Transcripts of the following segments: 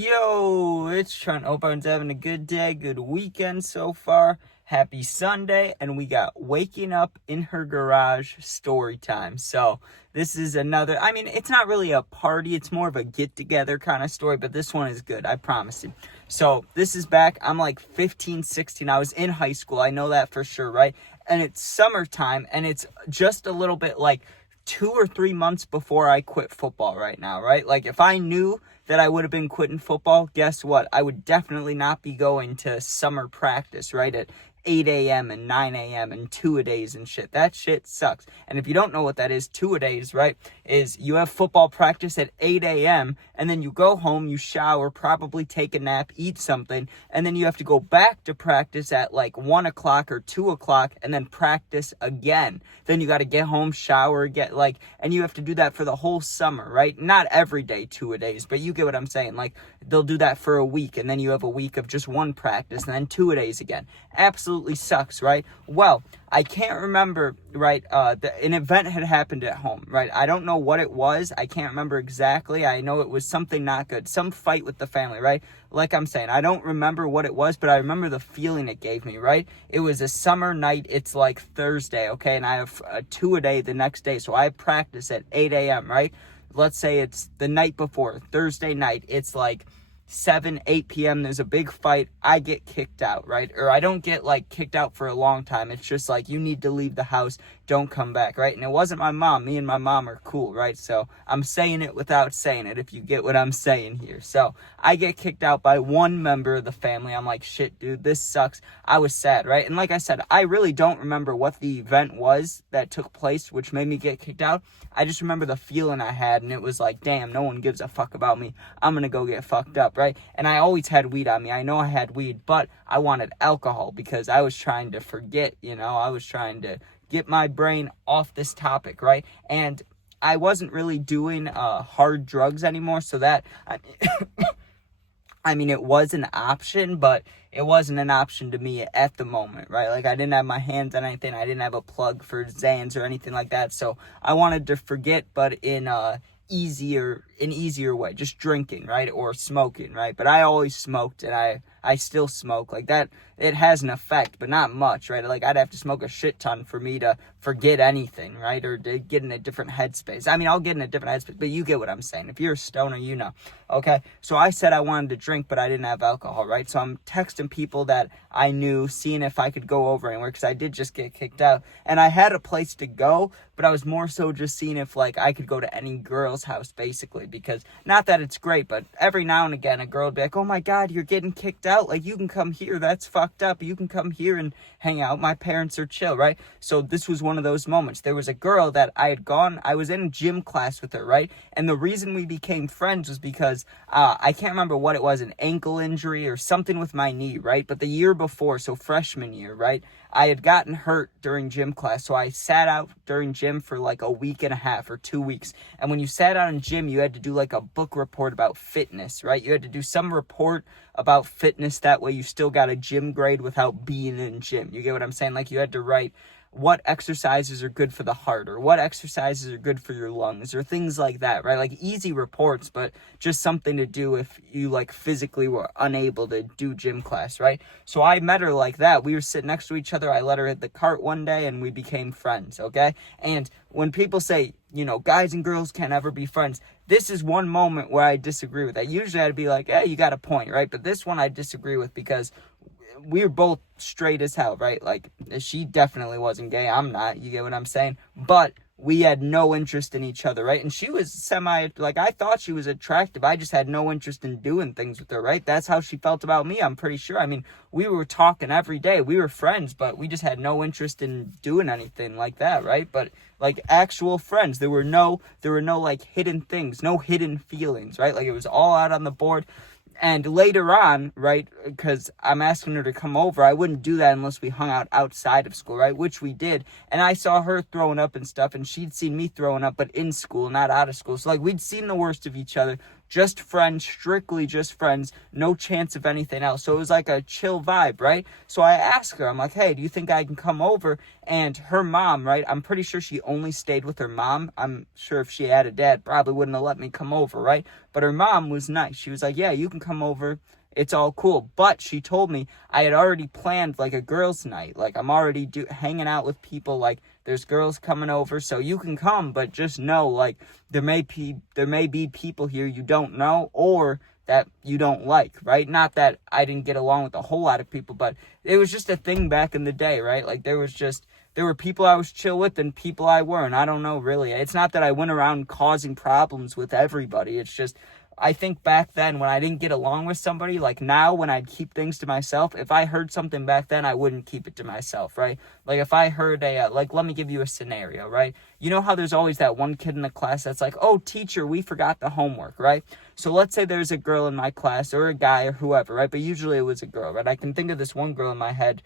Yo, it's Trent. Hope everyone's having a good day, good weekend so far. Happy Sunday, and we got Waking Up in Her Garage story time. So this is another, it's not really a party, it's more of a get-together kind of story, but this one is good, I promise you. So this is back, I'm like 15, 16, I was in high school, I know that for sure, right? And it's summertime, and it's just a little bit like 2 or 3 months before I quit football right now, right? Like if I knew that I would have been quitting football, guess what? I would definitely not be going to summer practice, right, at 8 a.m. and 9 a.m. and two-a-days and shit. That shit sucks. And if you don't know what that is, two-a-days, right, is you have football practice at 8 a.m. and then you go home, you shower, probably take a nap, eat something, and then you have to go back to practice at like 1 o'clock or 2 o'clock and then practice again. Then you got to get home, shower, and you have to do that for the whole summer, right? Not every day, two-a-days, but you get what I'm saying. Like, they'll do that for a week, and then you have a week of just one practice, and then two-a-days again. Absolutely sucks, right? Well, I can't remember, right, an event had happened at home, right? I don't know what it was. I can't remember exactly. I know it was something not good, some fight with the family, right? Like I'm saying, I don't remember what it was, but I remember the feeling it gave me, right? It was a summer night. It's like Thursday, okay? And I have a two-a-day the next day, so I practice at 8 a.m., right? Let's say it's the night before, Thursday night. It's like 7, 8 p.m. There's a big fight. I get kicked out, right? Or I don't get like kicked out for a long time. It's just like, you need to leave the house. Don't come back, right? And it wasn't my mom. Me and my mom are cool, right? So I'm saying it without saying it, if you get what I'm saying here. So I get kicked out by one member of the family. I'm like, shit, dude, this sucks. I was sad, right? And like I said, I really don't remember what the event was that took place, which made me get kicked out. I just remember the feeling I had, and it was like, damn, no one gives a fuck about me. I'm gonna go get fucked up, right? And I always had weed on me. I know I had weed, but I wanted alcohol because I was trying to forget, I was trying to get my brain off this topic, right? And I wasn't really doing hard drugs anymore, so that, it was an option, but it wasn't an option to me at the moment, right? Like, I didn't have my hands on anything. I didn't have a plug for Xans or anything like that, so I wanted to forget, but in easier way, just drinking, right, or smoking, right? But I always smoked, and I still smoke. Like, that, it has an effect, but not much, right? Like, I'd have to smoke a shit ton for me to forget anything, right, or to get in a different headspace. I'll get in a different headspace, but you get what I'm saying. If you're a stoner, you know, okay? So I said I wanted to drink, but I didn't have alcohol, right? So I'm texting people that I knew, seeing if I could go over anywhere, because I did just get kicked out, and I had a place to go, but I was more so just seeing if, like, I could go to any girl's house, basically, because, not that it's great, but every now and again, a girl would be like, oh my God, you're getting kicked out, like, you can come here, that's fucked up, you can come here and hang out, my parents are chill, right? So this was one of those moments. There was a girl that I was in gym class with her, right? And the reason we became friends was because, I can't remember what it was, an ankle injury or something with my knee, right? But the year before, so freshman year, right, I had gotten hurt during gym class, so I sat out during gym for like a week and a half or 2 weeks. And when you sat out in gym, you had to do like a book report about fitness, right? You had to do some report about fitness. That way you still got a gym grade without being in gym. You get what I'm saying? Like, you had to write what exercises are good for the heart, or what exercises are good for your lungs, or things like that, right? Like, easy reports, but just something to do if you, like, physically were unable to do gym class, right? So I met her like that. We were sitting next to each other. I let her hit the cart one day, and we became friends, okay? And when people say, guys and girls can't ever be friends, this is one moment where I disagree with that. Usually I'd be like, hey, you got a point, right? But this one I disagree with, because we were both straight as hell, right? Like, she definitely wasn't gay. I'm not. You get what I'm saying? But we had no interest in each other, right? And she was I thought she was attractive. I just had no interest in doing things with her, right? That's how she felt about me, I'm pretty sure. We were talking every day. We were friends, but we just had no interest in doing anything like that, right? But, like, actual friends. There were no, like, hidden things, no hidden feelings, right? Like, it was all out on the board. And later on, right, because I'm asking her to come over, I wouldn't do that unless we hung out outside of school, right, which we did. And I saw her throwing up and stuff, and she'd seen me throwing up, but in school, not out of school. So, like, we'd seen the worst of each other, just friends, strictly just friends, no chance of anything else. So it was like a chill vibe, right? So I asked her, I'm like, hey, do you think I can come over? And her mom, right, I'm pretty sure she only stayed with her mom. I'm sure if she had a dad, probably wouldn't have let me come over, right? But her mom was nice. She was like, yeah, you can come over. It's all cool. But she told me I had already planned like a girls' night. Like I'm already hanging out with people. Like there's girls coming over, so you can come, but just know like there may be people here you don't know or that you don't like, right? Not that I didn't get along with a whole lot of people, but it was just a thing back in the day, right? Like there were people I was chill with and people I weren't. I don't know, really. It's not that I went around causing problems with everybody. It's just I think back then when I didn't get along with somebody, like now when I'd keep things to myself, if I heard something back then, I wouldn't keep it to myself, right? Like if I heard let me give you a scenario, right? You know how there's always that one kid in the class that's like, oh, teacher, we forgot the homework, right? So let's say there's a girl in my class or a guy or whoever, right? But usually it was a girl, right? I can think of this one girl in my head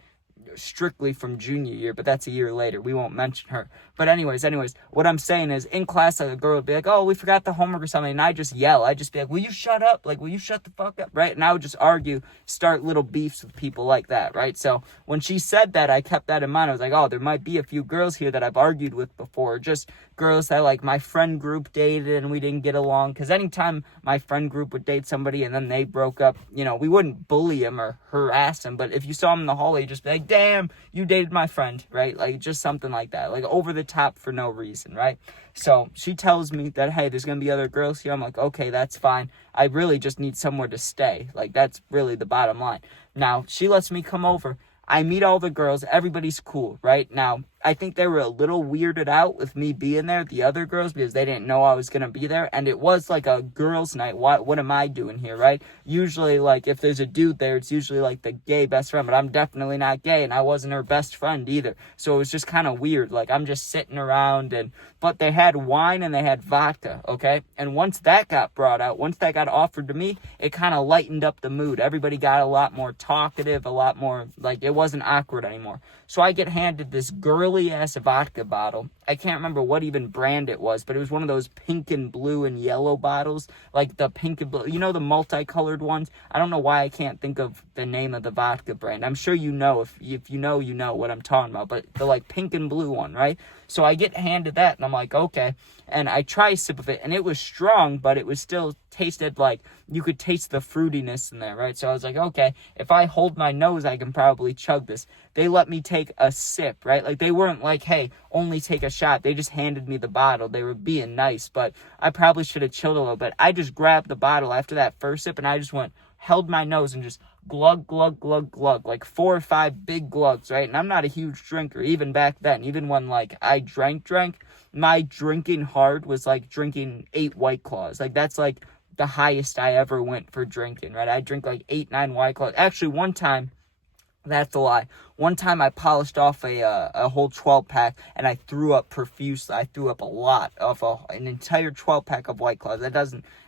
strictly from junior year, but that's a year later. We won't mention her. But anyways, what I'm saying is in class, like, a girl would be like, oh, we forgot the homework or something. And I just yell. I'd just be like, will you shut up? Like, will you shut the fuck up? Right? And I would just argue, start little beefs with people like that. Right? So when she said that, I kept that in mind. I was like, oh, there might be a few girls here that I've argued with before. Just girls that like my friend group dated and we didn't get along. Because anytime my friend group would date somebody and then they broke up, we wouldn't bully him or harass him. But if you saw him in the hallway, you'd just be like, damn, you dated my friend, right? Like just something like that, like over the top for no reason, right? So she tells me that, hey, there's gonna be other girls here. I'm like, okay, that's fine. I really just need somewhere to stay. Like that's really the bottom line. Now she lets me come over. I meet all the girls. Everybody's cool, right? Now, I think they were a little weirded out with me being there, the other girls, because they didn't know I was going to be there. And it was like a girls' night. What am I doing here, right? Usually, like, if there's a dude there, it's usually like the gay best friend. But I'm definitely not gay, and I wasn't her best friend either. So it was just kind of weird. Like, I'm just sitting around, but they had wine and they had vodka, okay? And once that got brought out, once that got offered to me, it kind of lightened up the mood. Everybody got a lot more talkative, a lot more, like, it wasn't awkward anymore. So I get handed this girly-ass vodka bottle. I can't remember what even brand it was, but it was one of those pink and blue and yellow bottles. Like the pink and blue, the multicolored ones? I don't know why I can't think of the name of the vodka brand. I'm sure you know. If you know, you know what I'm talking about. But the like pink and blue one, right? So I get handed that, and I'm like, okay. And I try a sip of it, and it was strong, but it was still tasted like you could taste the fruitiness in there, right? So I was like, okay, if I hold my nose, I can probably chug this. They let me take a sip, right? Like, they weren't like, hey, only take a shot. They just handed me the bottle. They were being nice, but I probably should have chilled a little bit. I just grabbed the bottle after that first sip, and I just held my nose and just glug, glug, glug, glug, like 4 or 5 big glugs, right? And I'm not a huge drinker, even back then. Even when, like, I drank, my drinking hard was like drinking 8 White Claws. Like, that's like the highest I ever went for drinking, right? I drink like 8, 9 White Claws. Actually, one time, that's a lie. One time I polished off a whole 12-pack and I threw up profusely. I threw up a lot of an entire 12-pack of White Claws.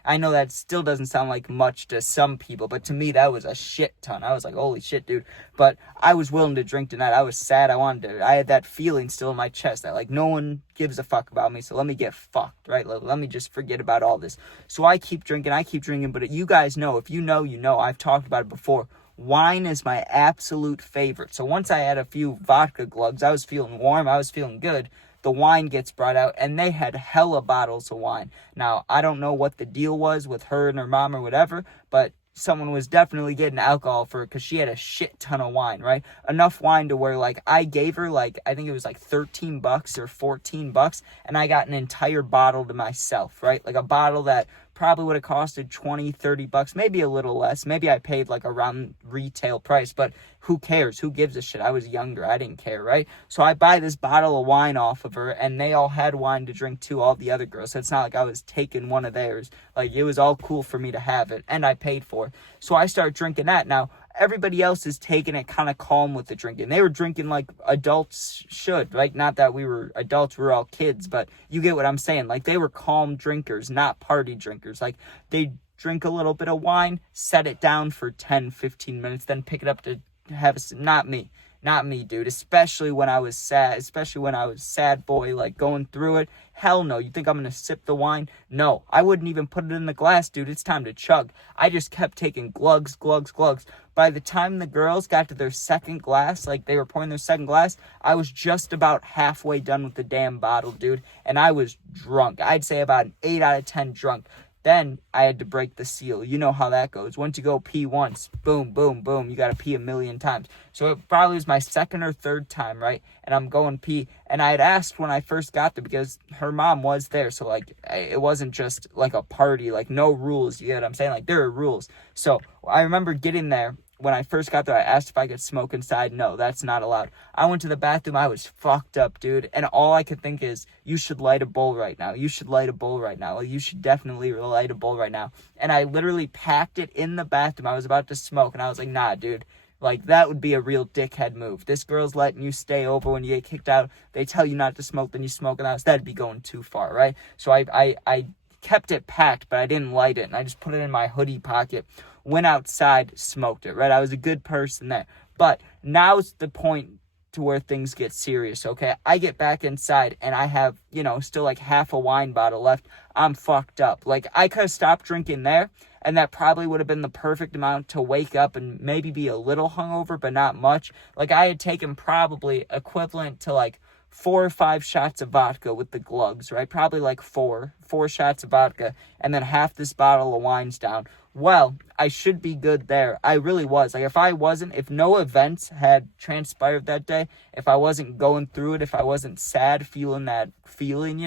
I know that still doesn't sound like much to some people, but to me that was a shit ton. I was like, holy shit, dude. But I was willing to drink tonight. I was sad. I had that feeling still in my chest that like no one gives a fuck about me, so let me get fucked, right? Let me just forget about all this. So I keep drinking, but you guys know, if you know, you know, I've talked about it before. Wine is my absolute favorite. So once I had a few vodka glugs, I was feeling warm, I was feeling good. The wine gets brought out, and they had hella bottles of wine. Now, I don't know what the deal was with her and her mom or whatever, but someone was definitely getting alcohol for her because she had a shit ton of wine, right? Enough wine to where, like, I gave her, like, I think it was like $13 or $14, and I got an entire bottle to myself, right? Like a bottle that probably would have costed $20-$30, maybe a little less. Maybe I paid like around retail price, but who cares? Who gives a shit? I was younger. I didn't care, right? So I buy this bottle of wine off of her, and they all had wine to drink too, all the other girls. So it's not like I was taking one of theirs. Like, it was all cool for me to have it, and I paid for it. So I start drinking that. Now, everybody else is taking it kind of calm with the drinking. They were drinking like adults should. Like, not that we were adults, we were all kids, but you get what I'm saying. Like, they were calm drinkers, not party drinkers. Like, they drink a little bit of wine, set it down for 10, 15 minutes, then pick it up to have a sip. Not me. Not me, dude. Especially when I was sad boy, like going through it. Hell no. You think I'm gonna sip the wine? No. I wouldn't even put it in the glass, dude. It's time to chug. I just kept taking glugs. By the time the girls got to their second glass, like they were pouring their second glass, I was just about halfway done with the damn bottle, dude. And I was drunk. I'd say about an 8 out of 10 drunk. Then I had to break the seal. You know how that goes. Once you go pee once, boom, boom, boom, you got to pee a million times. So it probably was my second or third time, right? And I'm going pee. And I had asked when I first got there because her mom was there. So, like, it wasn't just like a party, like no rules. You get what I'm saying? Like, there are rules. So I remember getting there. When I first got there, I asked if I could smoke inside. No, that's not allowed. I went to the bathroom. I was fucked up, dude. And all I could think is, you should light a bowl right now. You should light a bowl right now. Like, you should definitely light a bowl right now. And I literally packed it in the bathroom. I was about to smoke. And I was like, nah, dude. Like, that would be a real dickhead move. This girl's letting you stay over when you get kicked out. They tell you not to smoke, then you smoke in the house. That'd be going too far, right? So I kept it packed, but I didn't light it. And I just put it in my hoodie pocket. Went outside, smoked it, right? I was a good person there. But now's the point to where things get serious, okay? I get back inside and I have, still like half a wine bottle left. I'm fucked up. Like, I could have stopped drinking there, and that probably would have been the perfect amount to wake up and maybe be a little hungover, but not much. Like, I had taken probably equivalent to like 4 or 5 shots of vodka with the glugs, right? Probably like four shots of vodka, and then half this bottle of wine's down. Well, I should be good there. I really was. Like, if no events had transpired that day, if I wasn't going through it, if I wasn't sad, feeling that feeling,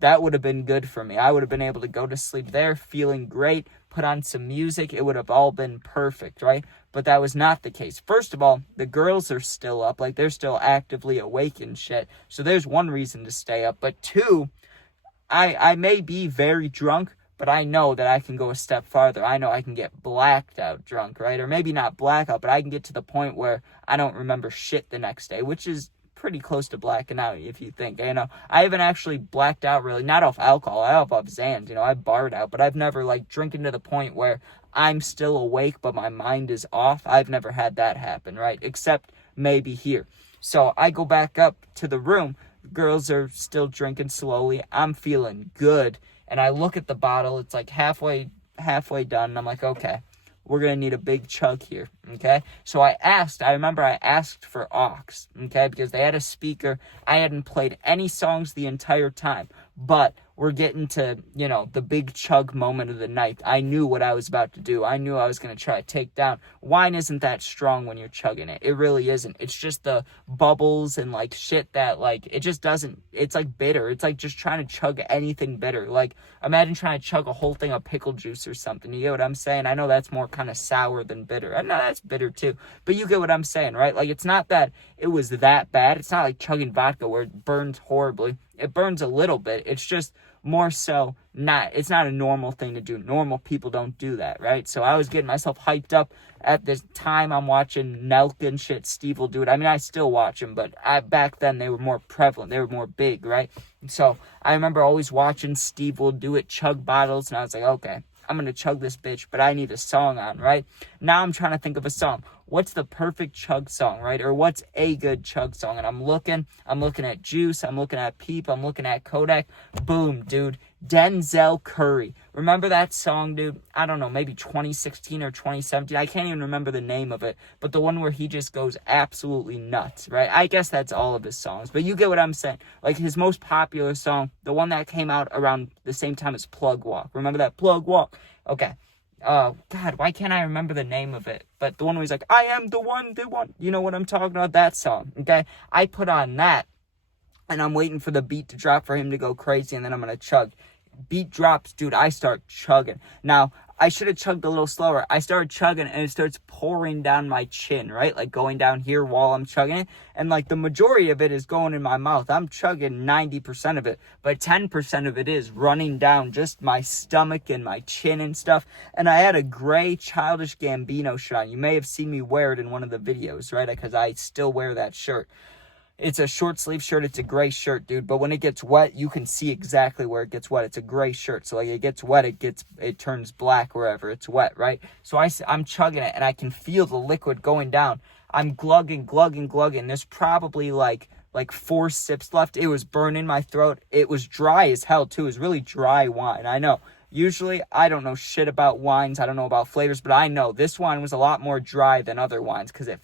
that would have been good for me. I would have been able to go to sleep there, feeling great, put on some music. It would have all been perfect, right? But that was not the case. First of all, the girls are still up. Like, they're still actively awake and shit. So there's one reason to stay up. But two, I may be very drunk, but I know that I can go a step farther. I know I can get blacked out drunk, right? Or maybe not blackout, but I can get to the point where I don't remember shit the next day, which is pretty close to blacking out if you think. I haven't actually blacked out really, not off alcohol. I off Zans, I barred out, but I've never like drinking to the point where I'm still awake, but my mind is off. I've never had that happen, right? Except maybe here. So I go back up to the room. Girls are still drinking slowly. I'm feeling good. And I look at the bottle, it's like halfway done, and I'm like, okay, we're going to need a big chug here, okay? So I remember I asked for aux, okay, because they had a speaker. I hadn't played any songs the entire time, but we're getting to, the big chug moment of the night. I knew what I was about to do. I knew I was going to try to take down. Wine isn't that strong when you're chugging it. It really isn't. It's just the bubbles and, like, shit that, like, it just doesn't, it's, like, bitter. It's, like, just trying to chug anything bitter. Like, imagine trying to chug a whole thing of pickle juice or something. You get what I'm saying? I know that's more kind of sour than bitter. I know that's bitter, too. But you get what I'm saying, right? Like, it's not that it was that bad. It's not like chugging vodka where it burns horribly. It burns a little bit. It's just more so it's not a normal thing to do. Normal people don't do that, right? So I was getting myself hyped up. At this time, I'm watching Nelk and shit. Steve will do it. I mean, I still watch them, but back then they were more prevalent. They were more big, right? So I remember always watching Steve will do it, chug bottles, and I was like, okay, I'm going to chug this bitch, but I need a song on, right? Now I'm trying to think of a song. What's the perfect chug song, right? Or what's a good chug song? And I'm looking at Juice, I'm looking at Peep, I'm looking at Kodak. Boom, dude. Denzel Curry. Remember that song, dude? I don't know, maybe 2016 or 2017. I can't even remember the name of it. But the one where he just goes absolutely nuts, right? I guess that's all of his songs. But you get what I'm saying. Like, his most popular song, the one that came out around the same time as Plug Walk. Remember that? Plug Walk. Okay. Oh, God, why can't I remember the name of it? But the one where he's like, I am the one. You know what I'm talking about? That song, okay? I put on that, and I'm waiting for the beat to drop for him to go crazy, and then I'm going to chug. Beat drops, dude, I start chugging. Now, I should have chugged a little slower. I started chugging, and it starts pouring down my chin, right? Like, going down here while I'm chugging it. And, like, the majority of it is going in my mouth. I'm chugging 90% of it. But 10% of it is running down just my stomach and my chin and stuff. And I had a gray Childish Gambino shirt on. You may have seen me wear it in one of the videos, right? Because I still wear that shirt. It's a short sleeve shirt. It's a gray shirt, dude. But when it gets wet, you can see exactly where it gets wet. It's a gray shirt. So, like, it gets wet, it turns black wherever it's wet, right? So I'm chugging it, and I can feel the liquid going down. I'm glugging. There's probably like 4 sips left. It was burning my throat. It was dry as hell too. It was really dry wine. I know. Usually, I don't know shit about wines. I don't know about flavors, but I know this wine was a lot more dry than other wines because it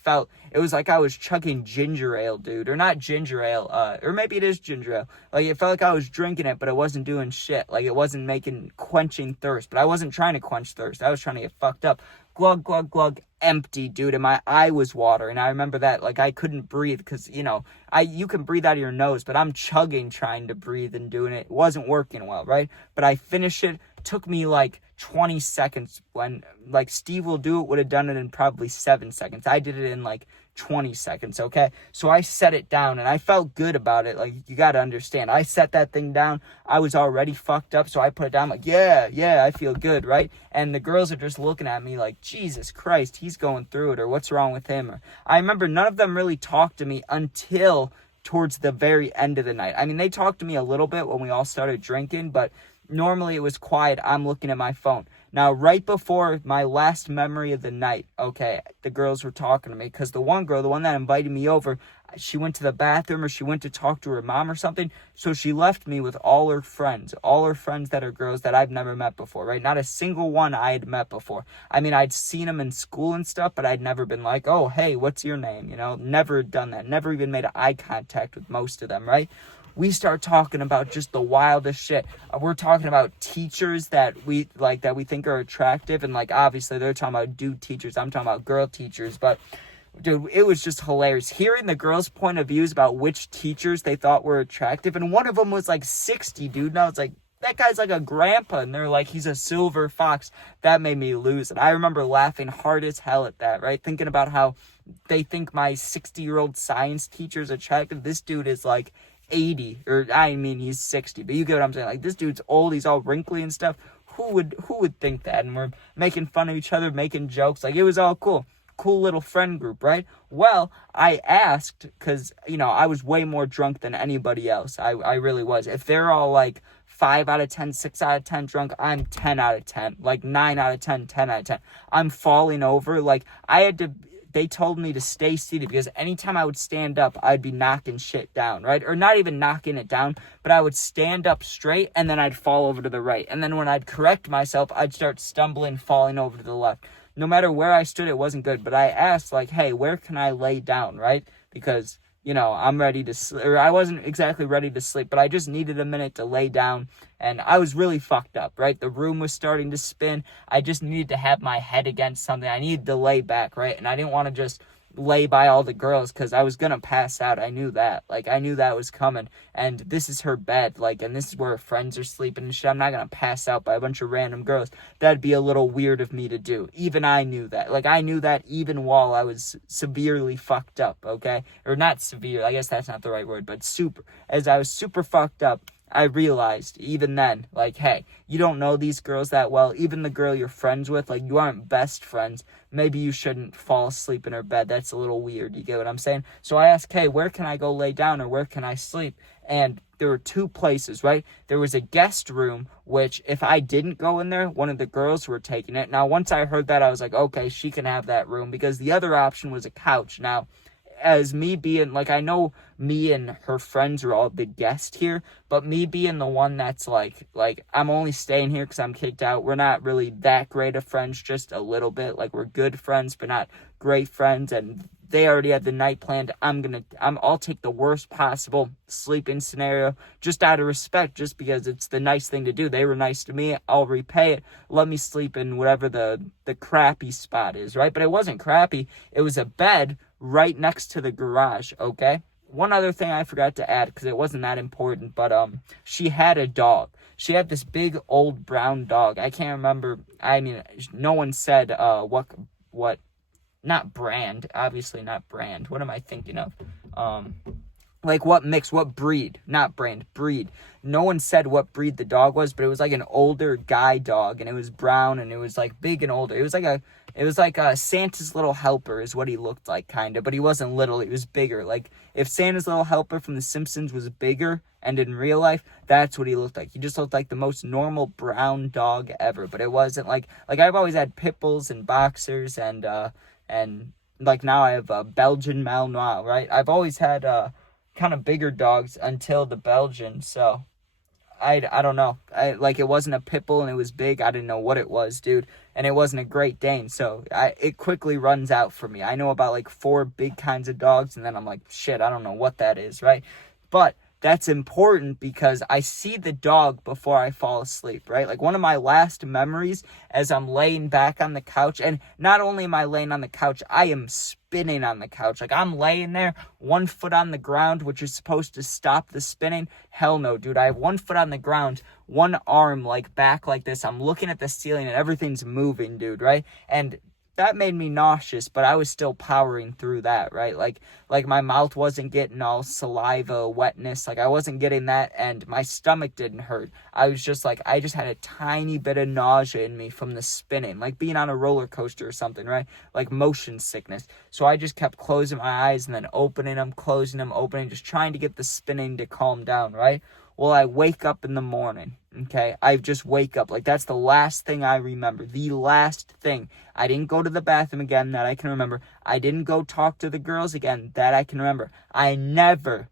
was like I was chugging ginger ale, dude. Or not ginger ale, or maybe it is ginger ale. Like, it felt like I was drinking it, but it wasn't doing shit. Like, it wasn't quenching thirst. But I wasn't trying to quench thirst. I was trying to get fucked up. Glug, glug, glug, empty, dude, and my eye was watering. I remember that, like, I couldn't breathe, because, you can breathe out of your nose, but I'm chugging trying to breathe and doing it. It wasn't working well, right? But I finished it. Took me, like, 20 seconds, when, like, Steve Will Do It would have done it in probably 7 seconds. I did it in, like, 20 seconds, okay? So I set it down, and I felt good about it. Like, you gotta understand. I set that thing down. I was already fucked up, so I put it down, like, yeah, I feel good, right? And the girls are just looking at me like, Jesus Christ, he's going through it, or what's wrong with him? Or, I remember none of them really talked to me until towards the very end of the night. I mean, they talked to me a little bit when we all started drinking, but normally it was quiet. I'm looking at my phone. Now, right before my last memory of the night, okay, the girls were talking to me, because the one girl, the one that invited me over, she went to the bathroom, or she went to talk to her mom or something, so she left me with all her friends that are girls that I've never met before, right? Not a single one I had met before. I mean, I'd seen them in school and stuff, but I'd never been like, oh, hey, what's your name? Never done that. Never even made eye contact with most of them, right? We start talking about just the wildest shit. We're talking about teachers that we think are attractive, and like obviously they're talking about dude teachers. I'm talking about girl teachers, but dude, it was just hilarious hearing the girls' point of views about which teachers they thought were attractive, and one of them was like 60, dude, and I was like, that guy's like a grandpa, and they're like, he's a silver fox. That made me lose it. I remember laughing hard as hell at that, right? Thinking about how they think my 60-year-old science teacher's attractive. This dude is like 80, or I mean he's 60, but you get what I'm saying. Like, this dude's old, he's all wrinkly and stuff. Who would think that? And we're making fun of each other, making jokes. Like, it was all cool little friend group, right? Well, I asked, because I was way more drunk than anybody else. I really was. If they're all like 5 out of 10, 6 out of 10 drunk, I'm 10 out of 10, like 9 out of 10, 10 out of 10. I'm falling over. Like, they told me to stay seated, because anytime I would stand up, I'd be knocking shit down, right? Or not even knocking it down, but I would stand up straight, and then I'd fall over to the right. And then when I'd correct myself, I'd start stumbling, falling over to the left. No matter where I stood, it wasn't good. But I asked, like, hey, where can I lay down, right? Because, I'm ready to sleep. Or I wasn't exactly ready to sleep, but I just needed a minute to lay down. And I was really fucked up, right? The room was starting to spin. I just needed to have my head against something. I needed to lay back, right? And I didn't want to just lay by all the girls, because I was going to pass out. I knew that. Like, I knew that was coming. And this is her bed. Like, and this is where her friends are sleeping and shit. I'm not going to pass out by a bunch of random girls. That'd be a little weird of me to do. Even I knew that. Like, I knew that even while I was severely fucked up, okay? Or not severe. I guess that's not the right word, but super. As I was super fucked up, I realized even then, like, hey, you don't know these girls that well. Even the girl you're friends with, like, you aren't best friends. Maybe you shouldn't fall asleep in her bed. That's a little weird. You get what I'm saying? So I asked, hey, where can I go lay down, or where can I sleep? And there were 2 places, right? There was a guest room, which if I didn't go in there, one of the girls were taking it. Now, once I heard that, I was like, okay, she can have that room, because the other option was a couch. Now, as me being, like, I know me and her friends are all the guest here, but me being the one that's like I'm only staying here because I'm kicked out. We're not really that great of friends, just a little bit. Like, we're good friends, but not great friends, and they already had the night planned. I'll take the worst possible sleeping scenario, just out of respect, just because it's the nice thing to do. They were nice to me. I'll repay it. Let me sleep in whatever the crappy spot is, right? But it wasn't crappy. It was a bed right next to the garage, okay? One other thing I forgot to add, because it wasn't that important, but she had a dog. She had this big old brown dog. I can't remember. I mean, no one said what not brand, obviously not brand. What am I thinking of? Like, what breed, not brand, breed. No one said what breed the dog was, but it was like an older guy dog, and it was brown, and it was like big and older. It was like a Santa's Little Helper is what he looked like, kind of, but he wasn't little, he was bigger. Like, if Santa's Little Helper from The Simpsons was bigger and in real life, that's what he looked like. He just looked like the most normal brown dog ever, but it wasn't like I've always had pit bulls and boxers and like now I have a Belgian Malinois, right? I've always had kind of bigger dogs until the Belgian, so I don't know. It wasn't a pit bull and it was big. I didn't know what it was, dude. And it wasn't a Great Dane, so it quickly runs out for me. I know about like 4 big kinds of dogs, and then I'm like, shit, I don't know what that is, right? But that's important because I see the dog before I fall asleep, right? Like one of my last memories as I'm laying back on the couch, and not only am I laying on the couch, I am spinning on the couch. Like I'm laying there, 1 foot on the ground, which is supposed to stop the spinning. Hell no, dude. I have 1 foot on the ground, one arm like back like this. I'm looking at the ceiling and everything's moving, dude, right? And that made me nauseous, but I was still powering through that, right? Like my mouth wasn't getting all saliva wetness. Like I wasn't getting that, and my stomach didn't hurt. I was just like, I just had a tiny bit of nausea in me from the spinning, like being on a roller coaster or something, right? Like motion sickness. So I just kept closing my eyes and then opening them, closing them, opening, just trying to get the spinning to calm down, right? Well, I wake up in the morning, okay? I just wake up. Like, that's the last thing I remember. The last thing. I didn't go to the bathroom again, that I can remember. I didn't go talk to the girls again, that I can remember. I never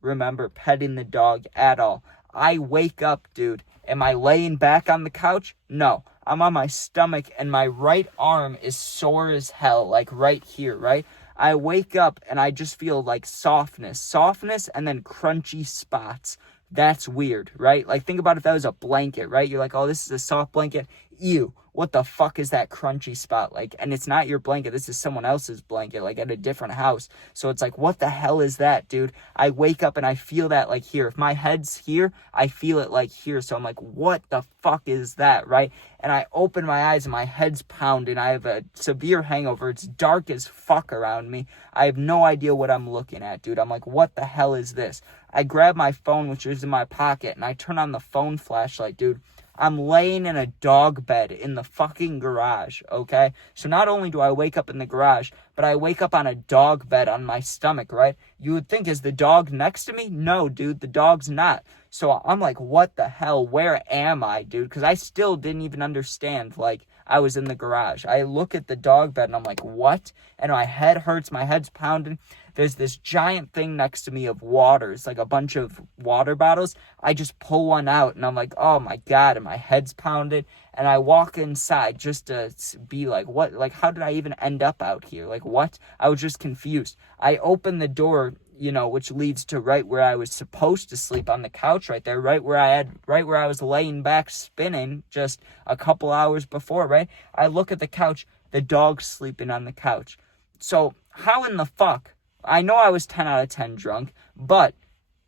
remember petting the dog at all. I wake up, dude. Am I laying back on the couch? No. I'm on my stomach, and my right arm is sore as hell, like right here, right? I wake up and I just feel like softness and then crunchy spots. That's weird, right? Like think about if that was a blanket, right? You're like, oh, this is a soft blanket. Ew, what the fuck is that crunchy spot like? And it's not your blanket. This is someone else's blanket, like at a different house. So it's like, what the hell is that, dude? I wake up and I feel that like here. If my head's here, I feel it like here. So I'm like, what the fuck is that, right? And I open my eyes and my head's pounding. I have a severe hangover. It's dark as fuck around me. I have no idea what I'm looking at, dude. I'm like, what the hell is this? I grab my phone, which is in my pocket, and I turn on the phone flashlight, dude. I'm laying in a dog bed in the fucking garage, okay? So not only do I wake up in the garage, but I wake up on a dog bed on my stomach, right? You would think, is the dog next to me? No, dude, the dog's not. So I'm like, what the hell? Where am I, dude? Because I still didn't even understand, like, I was in the garage. I look at the dog bed and I'm like, what? And my head hurts, my head's pounding. There's this giant thing next to me of water. It's like a bunch of water bottles. I just pull one out and I'm like, oh my God, and my head's pounded. And I walk inside just to be like, what? Like, how did I even end up out here? Like, what? I was just confused. I open the door, which leads to right where I was supposed to sleep on the couch right there, right where I was laying back spinning just a couple hours before, right? I look at the couch, the dog's sleeping on the couch. So how in the fuck? I know I was 10 out of 10 drunk, but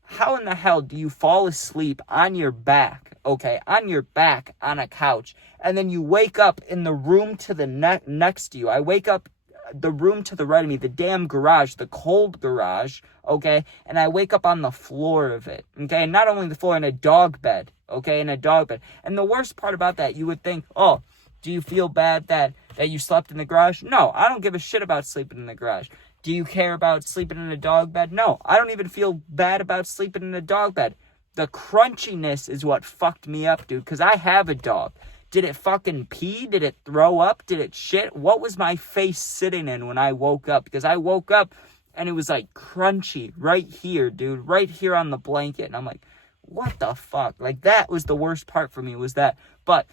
how in the hell do you fall asleep on your back, okay, on your back on a couch, and then you wake up in the room to the next to you? I wake up the room to the right of me, the damn garage, the cold garage, okay, and I wake up on the floor of it, okay, and not only the floor, in a dog bed, okay, in a dog bed. And the worst part about that, you would think, oh, do you feel bad that you slept in the garage? No, I don't give a shit about sleeping in the garage. Do you care about sleeping in a dog bed? No, I don't even feel bad about sleeping in a dog bed. The crunchiness is what fucked me up, dude, because I have a dog. Did it fucking pee? Did it throw up? Did it shit? What was my face sitting in when I woke up? Because I woke up and it was like crunchy right here, dude, right here on the blanket. And I'm like, what the fuck? Like, that was the worst part for me, was that. But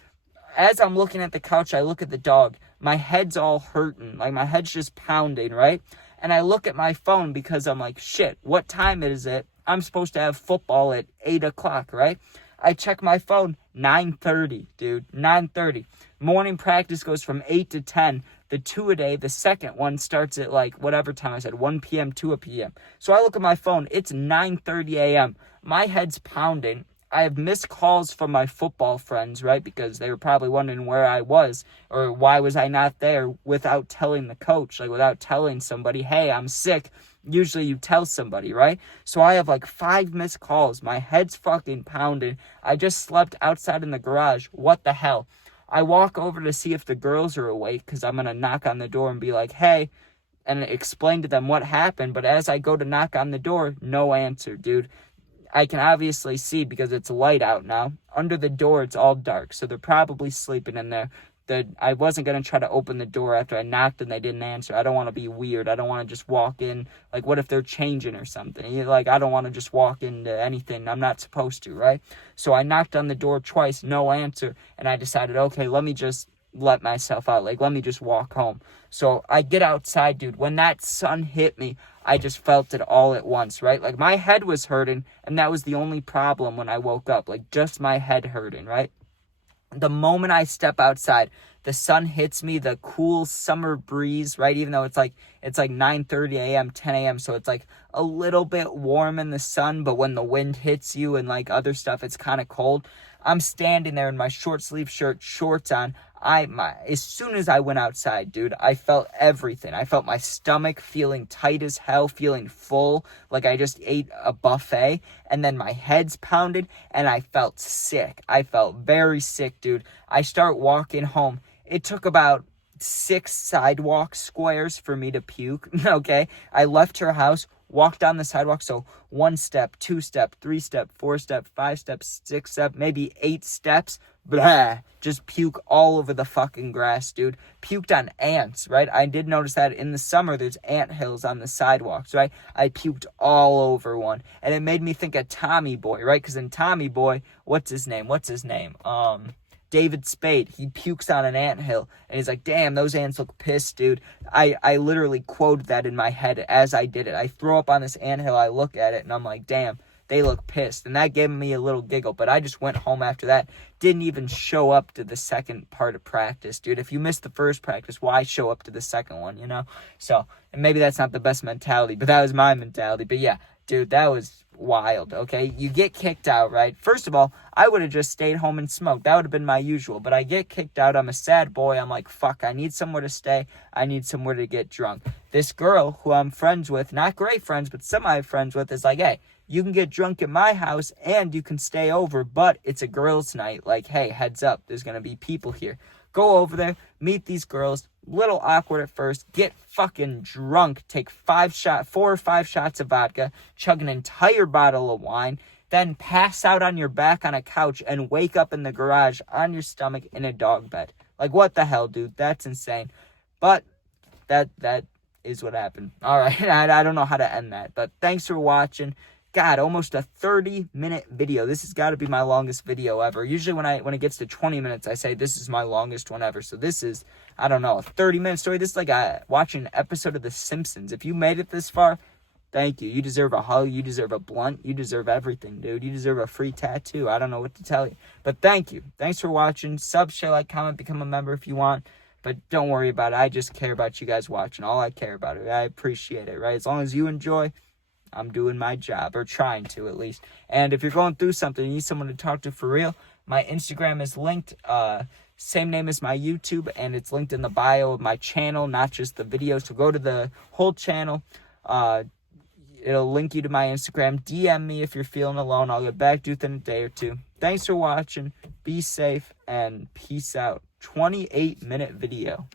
as I'm looking at the couch, I look at the dog. My head's all hurting. Like, my head's just pounding, right? And I look at my phone because I'm like, shit, what time is it? I'm supposed to have football at 8 o'clock, right? I check my phone, 9:30, dude, 9:30. Morning practice goes from 8 to 10. The 2-a-day, the second one, starts at like whatever time I said, 1 p.m., 2 p.m. So I look at my phone, it's 9:30 a.m. My head's pounding. I have missed calls from my football friends, right? Because they were probably wondering where I was or why was I not there without telling the coach, like without telling somebody, hey, I'm sick. Usually you tell somebody, right? So I have like 5 missed calls. My head's fucking pounding. I just slept outside in the garage. What the hell? I walk over to see if the girls are awake because I'm going to knock on the door and be like, hey, and explain to them what happened. But as I go to knock on the door, no answer, dude. I can obviously see because it's light out now. Under the door, it's all dark, so they're probably sleeping in there. I wasn't going to try to open the door after I knocked and they didn't answer. I don't want to be weird. I don't want to just walk in. Like, what if they're changing or something? Like, I don't want to just walk into anything I'm not supposed to, right? So I knocked on the door twice, no answer. And I decided, okay, let me just let myself out. Like, let me just walk home. So I get outside, dude. When that sun hit me, I just felt it all at once, right? Like, my head was hurting, and that was the only problem when I woke up. Like, just my head hurting, right? The moment I step outside, the sun hits me, the cool summer breeze, right? Even though it's like 9:30 a.m., 10 a.m., so it's like a little bit warm in the sun, but when the wind hits you and like other stuff, it's kind of cold. I'm standing there in my short sleeve shirt, shorts on. As soon as I went outside, dude, I felt everything. I felt my stomach feeling tight as hell, feeling full, like I just ate a buffet, and then my head's pounded, and I felt sick. I felt very sick, dude. I start walking home. It took about 6 sidewalk squares for me to puke, okay? I left her house, walked down the sidewalk, so 1 step, 2 step, 3 step, 4 step, 5 steps, 6 step, maybe 8 steps, blah, just puke all over the fucking grass, dude. Puked on ants, right? I did notice that in the summer, there's ant hills on the sidewalks, right? I puked all over one, and it made me think of Tommy Boy, right? Because in Tommy Boy, what's his name? David Spade, he pukes on an anthill, and he's like, damn, those ants look pissed, dude. I literally quoted that in my head as I did it. I throw up on this anthill, I look at it, and I'm like, damn, they look pissed. And that gave me a little giggle, but I just went home after that. Didn't even show up to the second part of practice, dude. If you missed the first practice, why show up to the second one, you know? So, and maybe that's not the best mentality, but that was my mentality. But yeah, dude, that was wild, okay? You get kicked out, right? First of all, I would have just stayed home and smoked. That would have been my usual. But I get kicked out. I'm a sad boy. I'm like, fuck, I need somewhere to stay. I need somewhere to get drunk. This girl who I'm friends with, not great friends, but semi-friends with, is like, hey, you can get drunk at my house and you can stay over, but it's a girls' night. Like, hey, heads up, there's going to be people here. Go over there, meet these girls, little awkward at first, get fucking drunk, take 4 or 5 shots of vodka, chug an entire bottle of wine, then pass out on your back on a couch and wake up in the garage on your stomach in a dog bed. Like, what the hell, dude? That's insane. But that is what happened. All right, I don't know how to end that, but thanks for watching. God, almost a 30-minute video. This has got to be my longest video ever. Usually when it gets to 20 minutes, I say this is my longest one ever. So this is, I don't know, a 30-minute story. This is like watching an episode of The Simpsons. If you made it this far, thank you. You deserve a hug. You deserve a blunt. You deserve everything, dude. You deserve a free tattoo. I don't know what to tell you. But thank you. Thanks for watching. Sub, share, like, comment, become a member if you want. But don't worry about it. I just care about you guys watching. All I care about it. I appreciate it, right? As long as you enjoy, I'm doing my job, or trying to at least. And if you're going through something, you need someone to talk to for real, my Instagram is linked, same name as my YouTube, and it's linked in the bio of my channel, not just the video. So go to the whole channel. It'll link you to my Instagram. DM me if you're feeling alone. I'll get back to you within a day or two. Thanks for watching. Be safe, and peace out. 28-minute video.